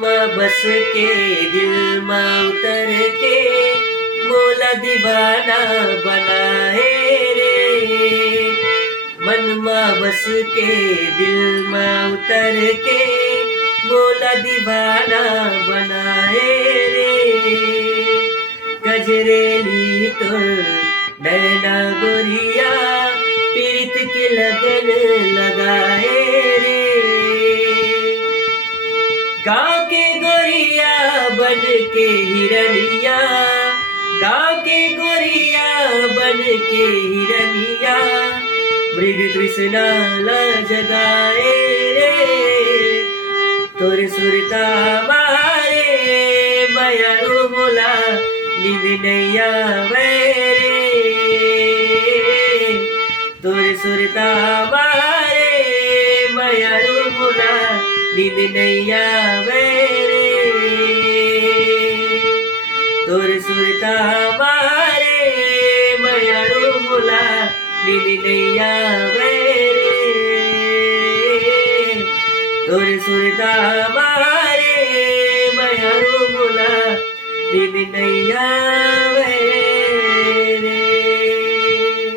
में बस के दिल में उतर के मोला दीवाना बनाए रे। मन में बस के दिल में उतर के मोला दीवाना बनाए रे। गजरेली तो नैना गोरिया पीरित के लगन लगाए रे। गाँव के गोरिया बन के हिरनिया, गाँव के गोरिया बन के हिरनिया मृग तृष्णा ला जगाए रे। तोर सुरता मारे मयारू मोला नींद नहीं आवे रे। तोर सुरता मारे मयारू मोला नींद नहीं आवे रे। तोर सुरता मारे मयारू मोला नींद नहीं आवे रे। तोर सुरता मारे मयारू मोला नींद नहीं आवे।